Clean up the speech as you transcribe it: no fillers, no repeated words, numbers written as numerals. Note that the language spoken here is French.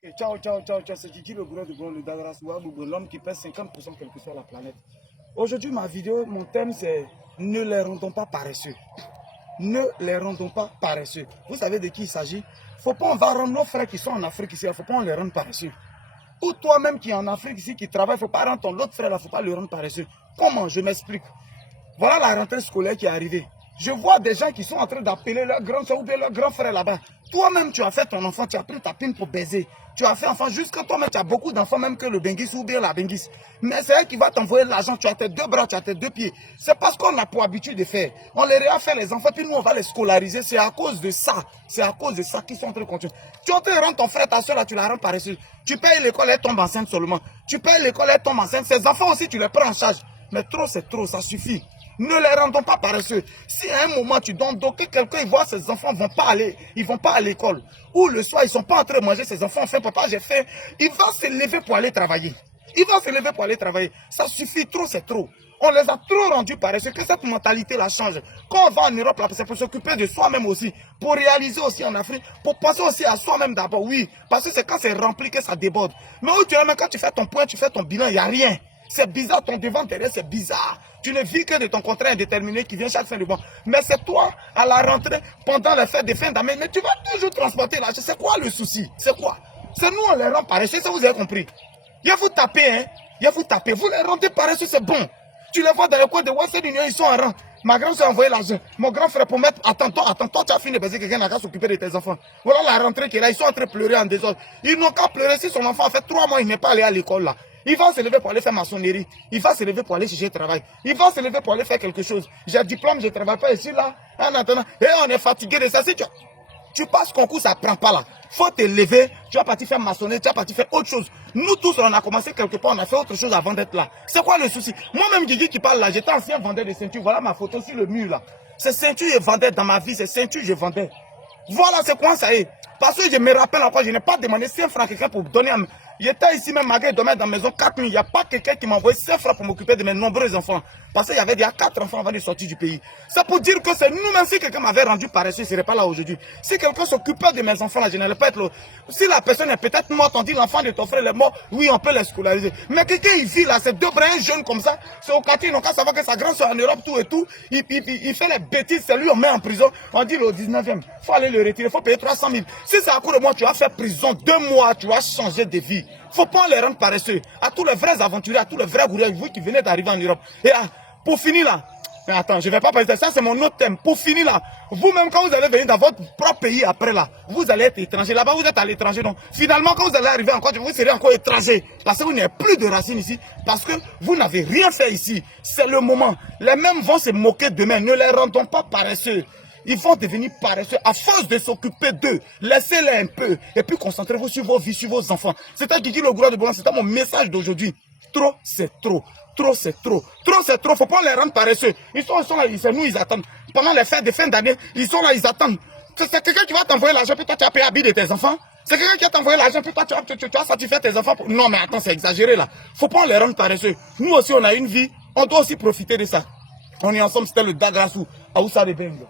Ciao, ciao, ciao, ciao, c'est Kiki le gros de Bon, le Dagras Ouaboubou, l'homme qui pèse 50% quelle que soit la planète. Aujourd'hui, ma vidéo, mon thème c'est ne les rendons pas paresseux. Ne les rendons pas paresseux. Vous savez de qui il s'agit? Faut pas on va rendre nos frères qui sont en Afrique ici, faut pas on les rendre paresseux. Ou toi-même qui est en Afrique ici, qui travaille, faut pas rendre ton autre frère là, faut pas le rendre paresseux. Comment? Je m'explique. Voilà la rentrée scolaire qui est arrivée. Je vois des gens qui sont en train d'appeler leur grand soeur ou bien leur grand frère là-bas. Toi-même, tu as fait ton enfant, tu as pris ta pine pour baiser. Tu as fait enfant jusqu'à toi-même, tu as beaucoup d'enfants même que le Bengis ou bien la Bengis. Mais c'est elle qui va t'envoyer l'argent, tu as tes deux bras, tu as tes deux pieds. C'est parce qu'on a pour habitude de faire. On les a fait les enfants, puis nous on va les scolariser. C'est à cause de ça. C'est à cause de ça qu'ils sont en train de continuer. Tu es en train de rendre ton frère, ta soeur là, tu la rends paresseuse. Tu payes l'école, elle tombe enceinte seulement. Tu payes l'école, elle tombe enceinte. Ces enfants aussi, tu les prends en charge. Mais trop, c'est trop, ça suffit. Ne les rendons pas paresseux. Si à un moment tu donnes donc quelqu'un voit ses enfants vont pas aller, ils vont pas à l'école. Ou le soir ils sont pas en train de manger, ses enfants ont fait papa j'ai fait, il va se lever pour aller travailler. Il va se lever pour aller travailler. Ça suffit, trop c'est trop. On les a trop rendus paresseux, que cette mentalité la change. Quand on va en Europe, c'est pour s'occuper de soi-même aussi, pour réaliser aussi en Afrique, pour penser aussi à soi-même d'abord, oui. Parce que c'est quand c'est rempli que ça déborde. Mais où tu es, quand tu fais ton point, tu fais ton bilan, il n'y a rien. C'est bizarre, ton devant derrière, c'est bizarre. Tu ne vis que de ton contrat indéterminé qui vient chaque fin de mois. Mais c'est toi, à la rentrée, pendant les fêtes de fin d'année, mais tu vas toujours transporter l'argent. C'est quoi le souci? C'est quoi? C'est nous, on les rend paresseux, ça vous avez compris. Il y a vous taper, hein. Il y a vous taper. Vous les rendez paresseux, c'est bon. Tu les vois dans le coin de Western Union, ils sont en rang. Ma grand soeur a envoyé l'argent. Mon grand frère pour mettre, attends, tu as fini de baiser quelqu'un à s'occuper de tes enfants. Voilà la rentrée qui est là, ils sont en train de pleurer en désordre. Ils n'ont qu'à pleurer si son enfant a fait 3 mois, il n'est pas allé à l'école là. Il va se lever pour aller faire maçonnerie. Il va se lever pour aller chercher travail. Il va se lever pour aller faire quelque chose. J'ai un diplôme, je ne travaille pas ici, là. En attendant. Et on est fatigué de ça. Si tu passes concours, ça ne prend pas là. Il faut te lever. Tu vas partir faire maçonnerie. Tu vas partir faire autre chose. Nous tous, on a commencé quelque part. On a fait autre chose avant d'être là. C'est quoi le souci? Moi-même, Guigui qui parle là, j'étais ancien vendeur de ceintures. Voilà ma photo sur le mur là. C'est ceinture que je vendais dans ma vie. C'est ceinture que je vendais. Voilà, c'est quoi ça est. Parce que je me rappelle encore, je n'ai pas demandé 5 francs à quelqu'un pour donner à... J'étais ici même, malgré dormir dans la maison 4 nuits. Il n'y a pas quelqu'un qui m'a envoyé 5 francs pour m'occuper de mes nombreux enfants. Parce qu'il y avait déjà 4 enfants avant de sortir du pays. C'est pour dire que c'est nous-mêmes, si quelqu'un m'avait rendu paresseux, je ne serais pas là aujourd'hui. Si quelqu'un s'occupait de mes enfants là, je n'allais pas être là. Si la personne est peut-être morte, on dit l'enfant de ton frère est mort, oui, on peut les scolariser. Mais quelqu'un ici, là, c'est 2 brins jeunes comme ça, c'est au quartier, ils n'ont qu'à savoir que sa grand soeur en Europe, tout et tout, il fait les bêtises, c'est lui, on met en prison, on dit le 19e, il faut aller le retirer, il faut payer 300 000. Si c'est à court de moi, tu vas faire prison 2 mois, tu vas changer de vie. Faut pas les rendre paresseux. À tous les vrais aventuriers, à tous les vrais gourous, vous qui venez d'arriver en Europe. Et pour finir là, mais attends, je ne vais pas parler de ça, c'est mon autre thème. Pour finir là, vous-même quand vous allez venir dans votre propre pays après là, vous allez être étranger. Là-bas, vous êtes à l'étranger. Donc finalement, quand vous allez arriver encore, vous serez encore étranger. Parce que vous n'avez plus de racines ici. Parce que vous n'avez rien fait ici. C'est le moment. Les mêmes vont se moquer demain. Ne les rendons pas paresseux. Ils vont devenir paresseux à force de s'occuper d'eux. Laissez-les un peu. Et puis concentrez-vous sur vos vies, sur vos enfants. C'était Guigui le gros de Boulogne. C'était mon message d'aujourd'hui. Trop, c'est trop. Trop, c'est trop. Trop, c'est trop. Faut pas les rendre paresseux. Ils sont là, nous, ils attendent. Pendant les fêtes de fin d'année, ils sont là, ils attendent. C'est quelqu'un qui va t'envoyer l'argent, puis toi, tu as payé l'habit de tes enfants. C'est quelqu'un qui va t'envoyer l'argent, puis toi, tu as satisfait tes enfants. Non, mais attends, c'est exagéré là. Faut pas les rendre paresseux. Nous aussi, on a une vie. On doit aussi profiter de ça. On est ensemble, c'était le Dagrasou, à Oussa de Bengue.